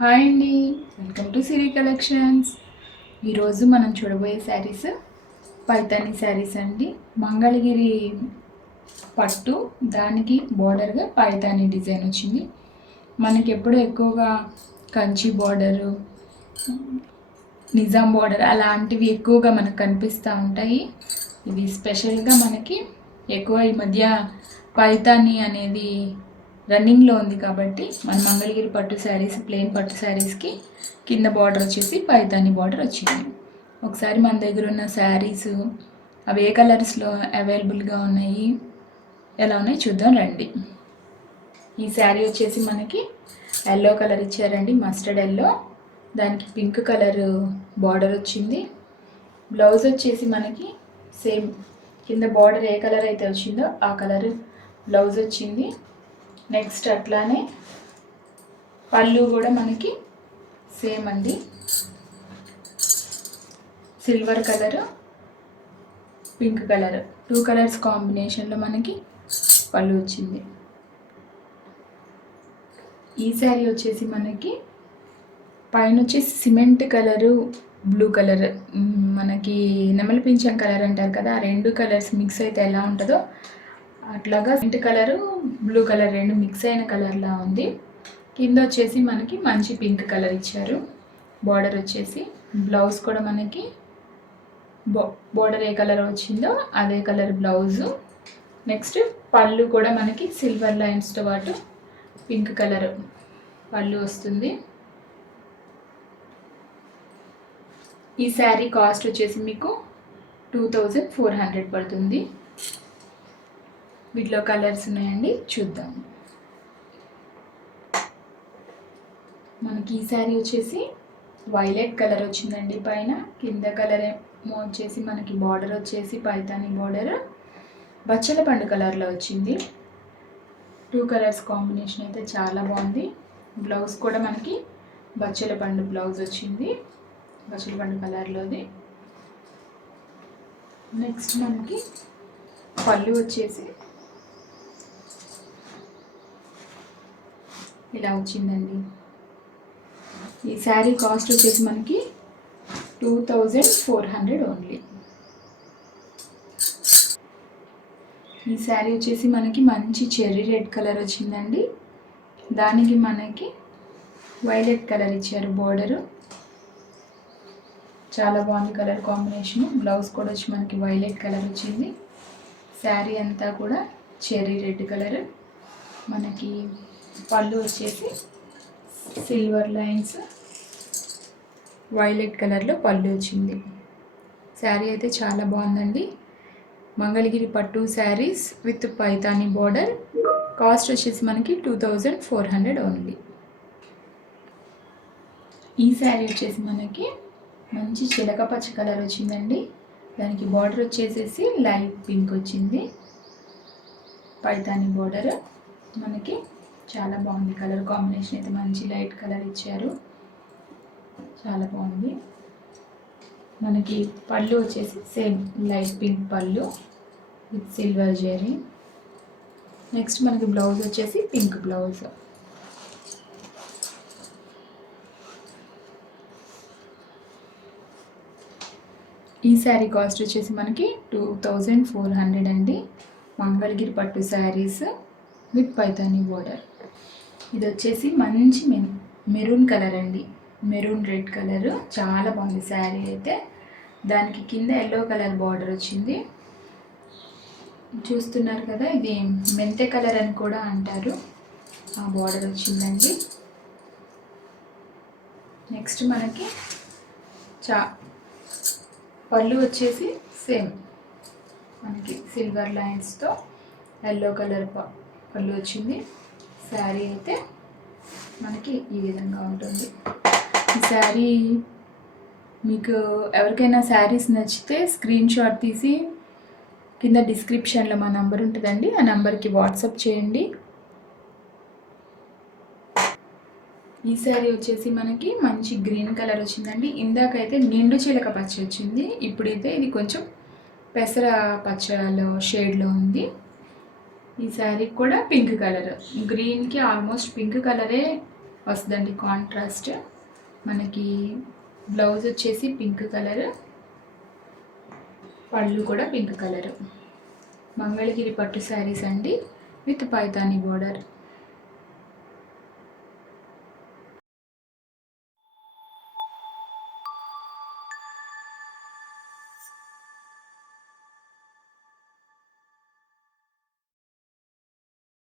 Hi అండి, welcome to Siri collections. ఈరోజు మనం చూడబోయే శారీస్ పైతాని శారీస్ అండి. మంగళగిరి పట్టు, దానికి బోర్డర్గా పైతాని డిజైన్ వచ్చింది. మనకి ఎప్పుడు ఎక్కువగా కంచి బోర్డరు, నిజాం బోర్డర్ అలాంటివి ఎక్కువగా మనకు కనిపిస్తూ ఉంటాయి. ఇవి స్పెషల్గా మనకి ఎక్కువ ఈ మధ్య పైతాని అనేది రన్నింగ్లో ఉంది కాబట్టి మన మంగళగిరి పట్టు శారీస్, ప్లెయిన్ పట్టు శారీస్కి కింద బార్డర్ వచ్చేసి పైతాని బార్డర్ వచ్చింది. ఒకసారి మన దగ్గర ఉన్న శారీస్ అవి ఏ కలర్స్లో అవైలబుల్గా ఉన్నాయి, ఎలా ఉన్నాయి చూద్దాం రండి. ఈ శారీ వచ్చేసి మనకి ఎల్లో కలర్ ఇచ్చారండి, మస్టర్డ్ ఎల్లో. దానికి పింక్ కలర్ బార్డర్ వచ్చింది. బ్లౌజ్ వచ్చేసి మనకి సేమ్ కింద బార్డర్ ఏ కలర్ అయితే వచ్చిందో ఆ కలర్ బ్లౌజ్ వచ్చింది. నెక్స్ట్ అట్లానే పళ్ళు కూడా మనకి సేమ్ అండి, silver colour, pink colour, 2 colours కాంబినేషన్లో మనకి పళ్ళు వచ్చింది. ఈ శారీ వచ్చేసి మనకి పైన వచ్చేసి సిమెంట్ కలరు, బ్లూ కలర్, మనకి నెమలి పింఛం కలర్ అంటారు కదా, ఆ 2 కలర్స్ మిక్స్ అయితే ఎలా ఉంటుందో అట్లాగా cement colour, blue colour 2 mix అయిన కలర్లా ఉంది. కింద వచ్చేసి మనకి మంచి పింక్ కలర్ ఇచ్చారు. బార్డర్ వచ్చేసి బ్లౌజ్ కూడా మనకి బార్డర్ ఏ కలర్ వచ్చిందో అదే కలర్ బ్లౌజు. నెక్స్ట్ పళ్ళు కూడా మనకి సిల్వర్ లైన్స్తో పాటు పింక్ కలర్ పళ్ళు వస్తుంది. ఈ శారీ కాస్ట్ వచ్చేసి మీకు 2400 పడుతుంది. వీటిలో కలర్స్ ఉన్నాయండి, చూద్దాం. మనకి ఈ శారీ వచ్చేసి వైలెట్ కలర్ వచ్చిందండి పైన. కింద కలర్ ఏమో వచ్చేసి మనకి బార్డర్ వచ్చేసి పైతాని బార్డర్ బచ్చల పండు కలర్లో వచ్చింది. 2 కలర్స్ కాంబినేషన్ అయితే చాలా బాగుంది. బ్లౌజ్ కూడా మనకి బచ్చల పండు బ్లౌజ్ వచ్చింది, బచ్చల పండు కలర్లోది. నెక్స్ట్ మనకి పళ్ళు వచ్చేసి ఇలా వచ్చిందండి. ఈ శారీ కాస్ట్ వచ్చేసి మనకి 2400 ఓన్లీ. ఈ శారీ వచ్చేసి మనకి మంచి చెర్రీ రెడ్ కలర్ వచ్చిందండి. దానికి మనకి వైలెట్ కలర్ ఇచ్చారు బోర్డరు. చాలా బాగుంది కలర్ కాంబినేషన్. బ్లౌజ్ కూడా వచ్చి మనకి వైలెట్ కలర్ వచ్చింది. శారీ అంతా కూడా చెర్రీ రెడ్ కలర్. మనకి పళ్ళు వచ్చేసి సిల్వర్ లైన్స్, వైలెట్ కలర్లో పళ్ళు వచ్చింది. శారీ అయితే చాలా బాగుందండి. మంగళగిరి పట్టు saris with Paithani border. Cost వచ్చేసి మనకి 2400 ఓన్లీ. ఈ శారీ వచ్చేసి మనకి మంచి చిలక పచ్చ కలర్ వచ్చిందండి. దానికి బార్డర్ వచ్చేసేసి లైట్ పింక్ వచ్చింది. పైతాని బార్డర్ మనకి చాలా బాగుంది. కలర్ కాంబినేషన్ అయితే మంచి లైట్ కలర్ ఇచ్చారు, చాలా బాగుంది. మనకి పళ్ళు వచ్చేసి సేమ్ లైట్ పింక్ పళ్ళు విత్ సిల్వర్ జరీ. నెక్స్ట్ మనకి బ్లౌజ్ వచ్చేసి పింక్ బ్లౌజ్. ఈ శారీ కాస్ట్ వచ్చేసి మనకి 2400 అండి. మంగళగిరి పట్టు శారీస్ విత్ పైతాని బోర్డర్. ఇది వచ్చేసి మంచి మెరూన్ కలర్ అండి, మెరూన్ రెడ్ కలర్. చాలా బాగుంది శారీ అయితే. దానికి కింద ఎల్లో కలర్ బార్డర్ వచ్చింది, చూస్తున్నారు కదా. ఇది మెంతె కలర్ అని కూడా అంటారు, ఆ బార్డర్ వచ్చిందండి. నెక్స్ట్ మనకి పళ్ళు వచ్చేసి సేమ్ మనకి సిల్వర్ లైన్స్తో ఎల్లో కలర్ పళ్ళు వచ్చింది. శారీ అయితే మనకి ఈ విధంగా ఉంటుంది. ఈ శారీ మీకు ఎవరికైనా శారీస్ నచ్చితే స్క్రీన్ షాట్ తీసి కింద డిస్క్రిప్షన్లో మా నంబర్ ఉంటుందండి, ఆ నంబర్కి వాట్సాప్ చేయండి. ఈ శారీ వచ్చేసి మనకి మంచి గ్రీన్ కలర్ వచ్చిందండి. ఇందాకైతే నిండు చిలక పచ్చ వచ్చింది, ఇప్పుడైతే ఇది కొంచెం పెసర పచ్చలో షేడ్లో ఉంది. ఈ శారీ కూడా పింక్ కలర్, గ్రీన్కి ఆల్మోస్ట్ పింక్ కలరే వస్తుందండి కాంట్రాస్ట్. మనకి బ్లౌజ్ వచ్చేసి పింక్ కలర్, పళ్ళు కూడా పింక్ కలర్. మంగళగిరి పట్టు శారీస్ అండి విత్ పైతాని బోర్డర్.